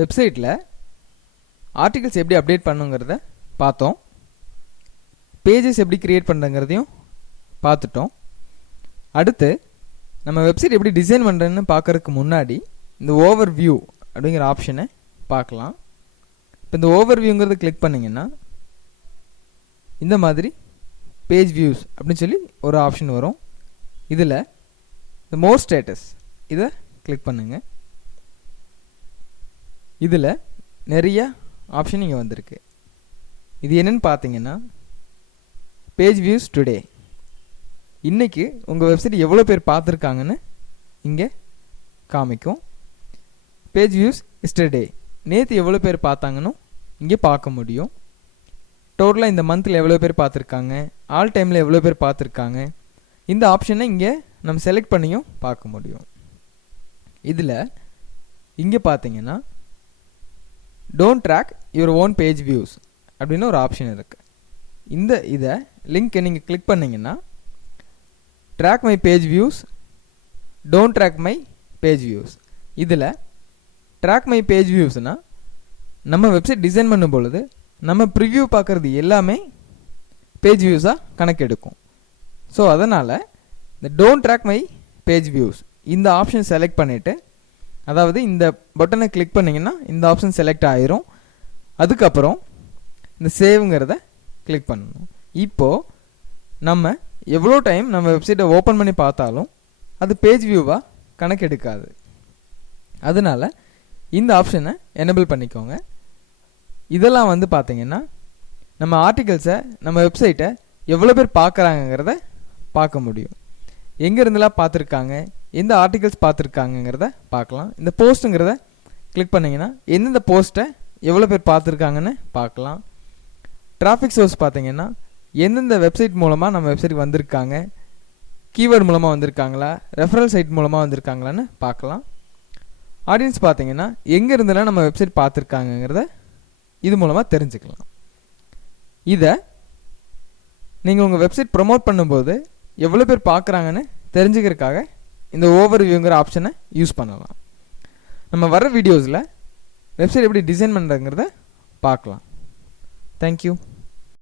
வெப்சைட்டில் ஆர்டிகல்ஸ் எப்படி அப்டேட் பண்ணுங்கிறத பார்த்தோம். பேஜஸ் எப்படி க்ரியேட் பண்ணுறங்கிறதையும் பார்த்துட்டோம். அடுத்து நம்ம வெப்சைட் எப்படி டிசைன் பண்ணுறதுன்னு பார்க்குறதுக்கு முன்னாடி இந்த ஓவர் வியூ அப்படிங்கிற ஆப்ஷனை பார்க்கலாம். இப்போ இந்த ஓவர் வியூங்கிறத கிளிக் பண்ணிங்கன்னா இந்த மாதிரி பேஜ் வியூஸ் அப்படின்னு சொல்லி ஒரு ஆப்ஷன் வரும். இதில் இந்த மோர் ஸ்டேட்டஸ் இதை கிளிக் பண்ணுங்கள். இதில் நிறைய ஆப்ஷன் இங்கே வந்திருக்கு. இது என்னென்னு பார்த்தீங்கன்னா பேஜ் வியூஸ் டுடே, இன்றைக்கி உங்கள் வெப்சைட் எவ்வளோ பேர் பார்த்துருக்காங்கன்னு இங்கே காமிக்கும். பேஜ் வியூஸ் எஸ்டர்டே, நேற்று எவ்வளோ பேர் பார்த்தாங்கன்னு இங்கே பார்க்க முடியும். டோட்டலாக இந்த மந்தில் எவ்வளோ பேர் பார்த்துருக்காங்க, ஆல் டைமில் எவ்வளோ பேர் பார்த்துருக்காங்க, இந்த ஆப்ஷனை இங்கே நம்ம செலக்ட் பண்ணியும் பார்க்க முடியும். இதில் இங்கே பார்த்தீங்கன்னா don't track your own page views அப்படின்னு ஒரு ஆப்ஷன் இருக்குது. இதை லிங்க்கை நீங்கள் கிளிக் பண்ணிங்கன்னா track my page views, don't track my page views. இதில் ட்ராக் மை பேஜ் வியூஸ்னால் நம்ம வெப்சைட் டிசைன் பண்ணும் பொழுது நம்ம ப்ரிவ்யூ பார்க்குறது எல்லாமே பேஜ் வியூஸாக கணக்கெடுக்கும். ஸோ அதனால் இந்த don't track my page views இந்த ஆப்ஷன் செலக்ட் பண்ணிவிட்டு, அதாவது இந்த பட்டனை கிளிக் பண்ணிங்கன்னா இந்த ஆப்ஷன் செலக்ட் ஆயிரும். அதுக்கப்புறம் இந்த சேவ்ங்கிறத கிளிக் பண்ணணும். இப்போது நம்ம எவ்வளோ டைம் நம்ம வெப்சைட்டை ஓப்பன் பண்ணி பார்த்தாலும் அது பேஜ் வியூவாக கணக்கெடுக்காது. அதனால் இந்த ஆப்ஷனை எனேபிள் பண்ணிக்கோங்க. இதெல்லாம் வந்து பார்த்திங்கன்னா நம்ம ஆர்டிகல்ஸை நம்ம வெப்சைட்டை எவ்வளோ பேர் பார்க்குறாங்கங்கிறத பார்க்க முடியும். எங்கே இருந்தெல்லாம் பார்த்துருக்காங்க, எந்த ஆர்டிகல்ஸ் பார்த்துருக்காங்கங்கிறத பார்க்கலாம். இந்த போஸ்ட்டுங்கிறத கிளிக் பண்ணிங்கன்னா எந்தெந்த போஸ்ட்டை எவ்வளோ பேர் பார்த்துருக்காங்கன்னு பார்க்கலாம். டிராஃபிக் சோர்ஸ் பார்த்திங்கன்னா எந்தெந்த வெப்சைட் மூலமாக நம்ம வெப்சைட்டுக்கு வந்திருக்காங்க, கீவேர்டு மூலமாக வந்திருக்காங்களா, ரெஃபரல் சைட் மூலமாக வந்திருக்காங்களான்னு பார்க்கலாம். ஆடியன்ஸ் பார்த்திங்கன்னா எங்கே இருந்தெல்லாம் நம்ம வெப்சைட் பார்த்துருக்காங்கங்கிறத இது மூலமாக தெரிஞ்சுக்கலாம். இதை நீங்கள் உங்கள் வெப்சைட் ப்ரொமோட் பண்ணும்போது எவ்வளோ பேர் பார்க்குறாங்கன்னு தெரிஞ்சுக்கிறதுக்காக இந்த ஓவர் வியூங்கிற ஆப்ஷனை யூஸ் பண்ணலாம். நம்ம வர வீடியோஸில் வெப்சைட் எப்படி டிசைன் பண்ணுறதுங்கிறத பார்க்கலாம். தேங்க்யூ.